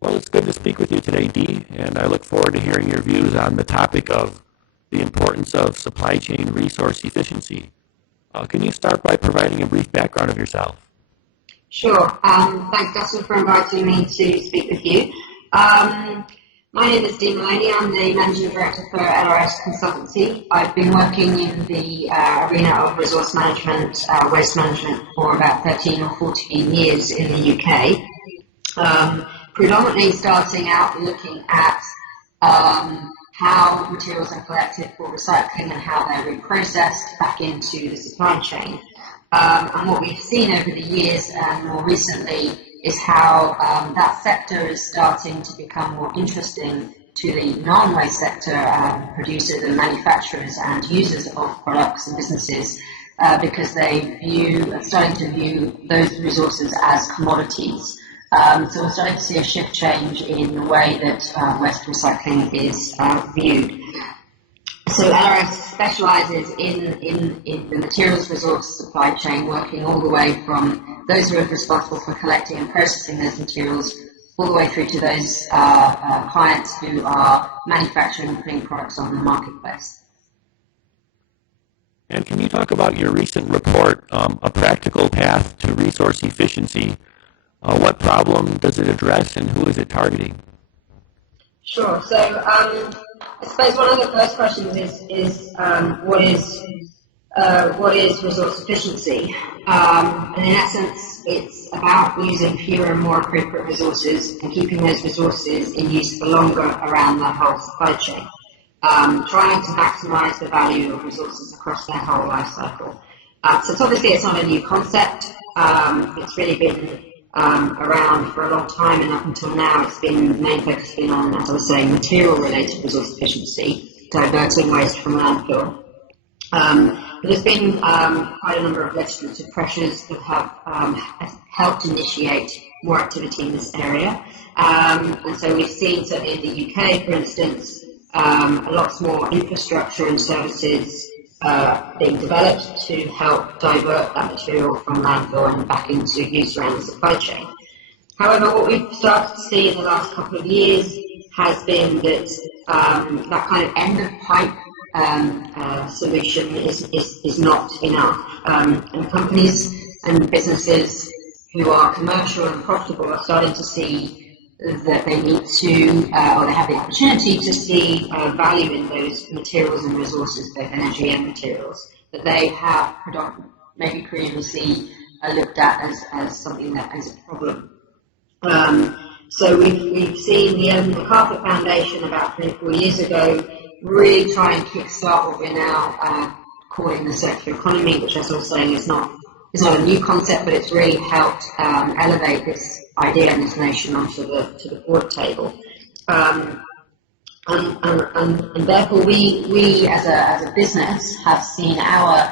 Well, it's good to speak with you today, Dee, and I look forward to hearing your views on the topic of the importance of supply chain resource efficiency. Can you start by providing a brief background of yourself? Sure. Thanks, Dustin, for inviting me to speak with you. My name is Dee Maloney. I'm the Managing Director for LRS Consultancy. I've been working in the arena of resource management, waste management for about 13 or 14 years in the UK. Predominantly starting out looking at how materials are collected for recycling and how they're reprocessed back into the supply chain. And what we've seen over the years and more recently is how that sector is starting to become more interesting to the non-waste sector producers and manufacturers and users of products and businesses because are starting to view those resources as commodities. So we're starting to see a shift change in the way that waste recycling is viewed. So LRS specialises in the materials resource supply chain, working all the way from those who are responsible for collecting and processing those materials, all the way through to those clients who are manufacturing and putting products on the marketplace. And can you talk about your recent report, A Practical Path to Resource Efficiency? What problem does it address and who is it targeting? Sure. So I suppose one of the first questions is what is resource efficiency? And in essence, it's about using fewer and more appropriate resources and keeping those resources in use for longer around the whole supply chain, trying to maximise the value of resources across their whole life cycle. So it's not a new concept. It's really been around for a long time, and up until now the main focus has been on, as I was saying, material-related resource efficiency, diverting waste from landfill. But there's been quite a number of legislative pressures that have helped initiate more activity in this area. And so we've seen, certainly in the UK, for instance, lots more infrastructure and services being developed to help divert that material from landfill and back into use around the supply chain. However, what we've started to see in the last couple of years has been that that kind of end of pipe solution is not enough. And companies and businesses who are commercial and profitable are starting to see that they need to, or they have the opportunity to see value in those materials and resources, both energy and materials, that they have maybe previously looked at as something that is a problem. So we've seen the Ellen MacArthur Foundation about 3 or 4 years ago really try and kickstart what we're now calling the circular economy, which, as I was saying, is not a new concept, but it's really helped elevate this idea and this notion onto the board table. And therefore, we as a business have seen our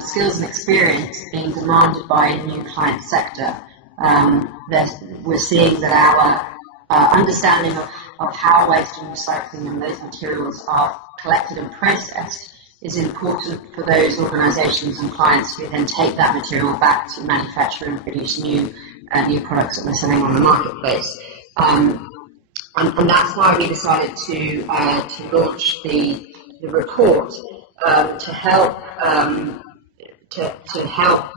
skills and experience being demanded by a new client sector. We're seeing that our understanding of how waste and recycling and those materials are collected and processed is important for those organisations and clients who then take that material back to manufacture and produce new products that we're selling on the marketplace. And that's why we decided to launch the report to help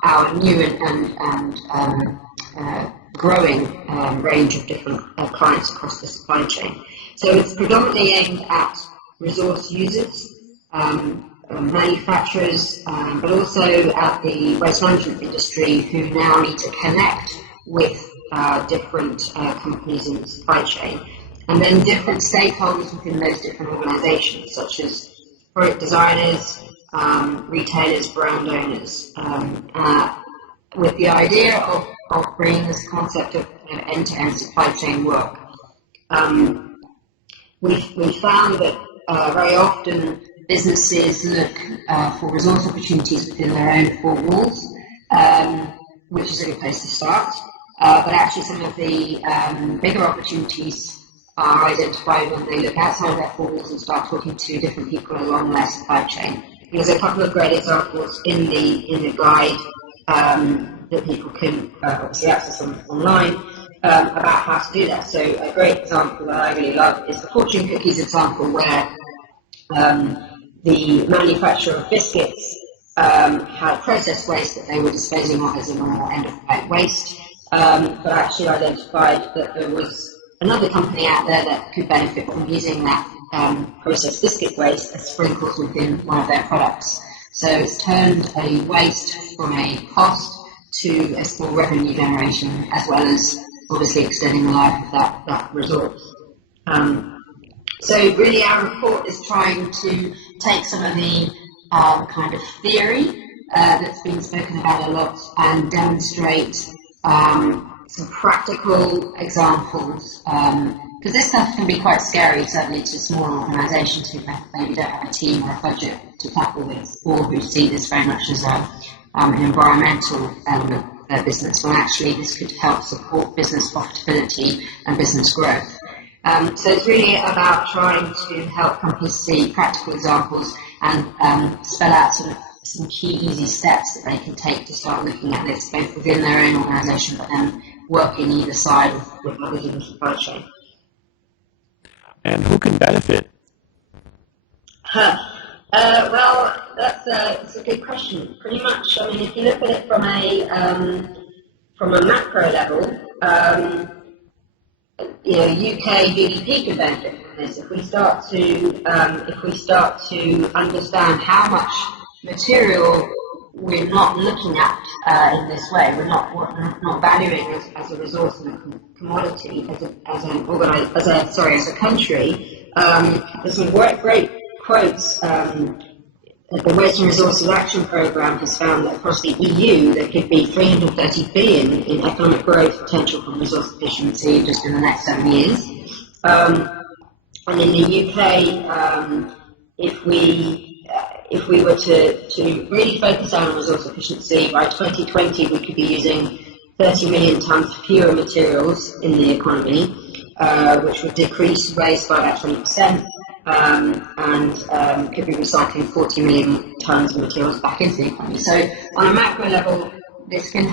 our new and growing range of different clients across the supply chain. So it's predominantly aimed at resource users, manufacturers, but also at the waste management industry who now need to connect with different companies in the supply chain, and then different stakeholders within those different organisations, such as product designers, retailers, brand owners, with the idea of bringing this concept of end-to-end supply chain work. We found that very often businesses look for resource opportunities within their own four walls, which is a good place to start. But actually some of the bigger opportunities are identified when they look outside of their four walls and start talking to different people along their supply chain. There's a couple of great examples in the guide that people can obviously access online. about how to do that. So a great example that I really love is the Fortune Cookies example, where the manufacturer of biscuits had processed waste that they were disposing of as a normal end-of-life waste, but actually identified that there was another company out there that could benefit from using that processed biscuit waste as sprinkles within one of their products. So it's turned a waste from a cost to a small revenue generation, as well as obviously extending the life of that resource. So really our report is trying to take some of the kind of theory that's been spoken about a lot and demonstrate some practical examples, because this stuff can be quite scary, certainly to small organisations who maybe don't have a team or a budget to tackle this, or who see this very much as an environmental element of their business, when actually this could help support business profitability and business growth. So it's really about trying to help companies see practical examples and spell out some key easy steps that they can take to start looking at this, both within their own organisation, but then working either side with others in the supply chain. And who can benefit? Well, that's a good question. Pretty much, I mean, if you look at it from a macro level, UK GDP can benefit from this if we start to understand how much material we're not looking at in this way. We're not valuing as a resource and a commodity as a country. There's some great quotes. The Waste and Resources Action Programme has found that across the EU there could be 330 billion in economic growth potential from resource efficiency just in the next 7 years. And in the UK, if we were to really focus on resource efficiency, by 2020 we could be using 30 million tonnes fewer materials in the economy, which would decrease waste by about 20%. And could be recycling 40 million tonnes of materials back into the economy. So on a macro level, this can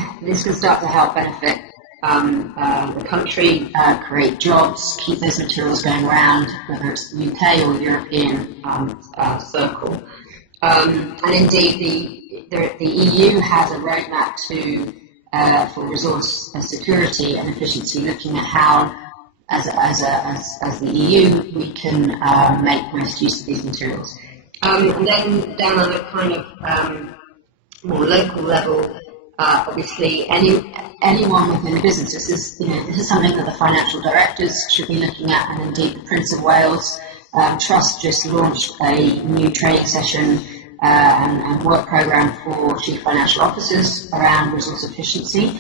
start to help benefit the country, create jobs, keep those materials going around, whether it's UK or European circle. And indeed, the EU has a roadmap for resource security and efficiency, looking at how, as the EU, we can make most use of these materials. And then down on a kind of more local level, obviously anyone within the business, this is something that the financial directors should be looking at, and indeed the Prince of Wales Trust just launched a new training session and work programme for chief financial officers around resource efficiency.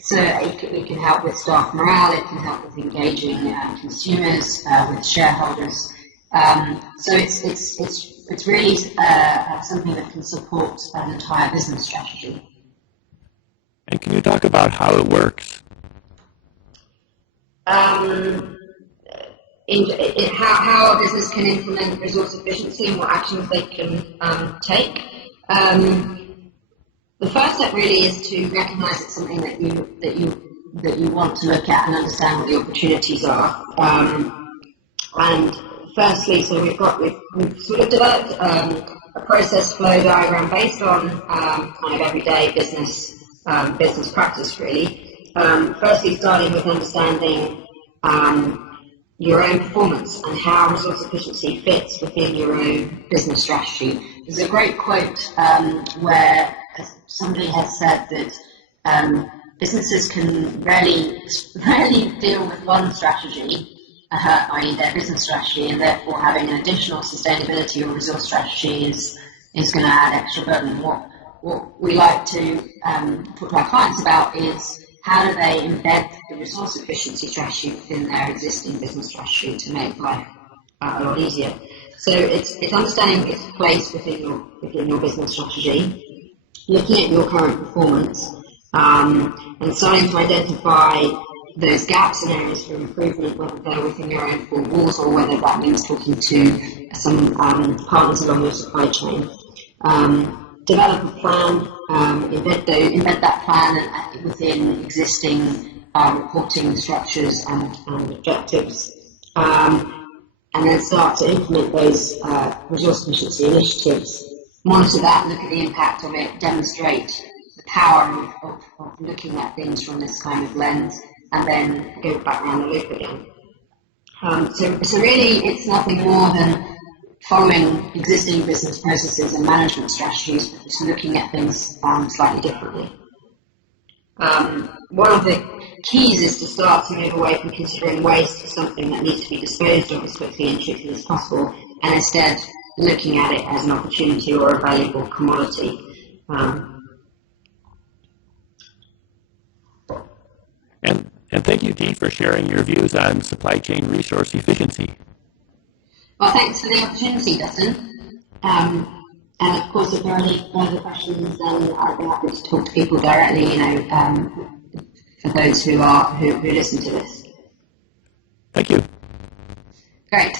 So it can help with staff morale, it can help with engaging consumers, with shareholders. So it's really something that can support an entire business strategy. And can you talk about how it works? How a business can implement resource efficiency and what actions they can take. The first step really is to recognise it's something that you want to look at and understand what the opportunities are. And firstly, so we've sort of developed a process flow diagram based on kind of everyday business practice really. Firstly, starting with understanding your own performance and how resource efficiency fits within your own business strategy. There's a great quote where somebody has said that businesses can rarely deal with one strategy, i.e. their business strategy, and therefore having an additional sustainability or resource strategy is going to add extra burden. What we like to talk to our clients about is how do they embed the resource efficiency strategy within their existing business strategy to make life a lot easier. So it's understanding its place within your business strategy, looking at your current performance, and starting to identify those gaps and areas for improvement, whether they're within your own four walls or whether that means talking to some partners along your supply chain. develop a plan, embed that plan within existing reporting structures and objectives, and then start to implement those resource efficiency initiatives. Monitor that, look at the impact of it, demonstrate the power of looking at things from this kind of lens, and then go back around the loop again. So really, it's nothing more than following existing business processes and management strategies, but just looking at things slightly differently. One of the keys is to start to move away from considering waste as something that needs to be disposed of as quickly and cheaply as possible, and instead looking at it as an opportunity or a valuable commodity. And thank you, Dee, for sharing your views on supply chain resource efficiency. Well, thanks for the opportunity, Dustin. And of course, if there are any further questions, then I'd be happy to talk to people directly, for those who listen to this. Thank you. Great.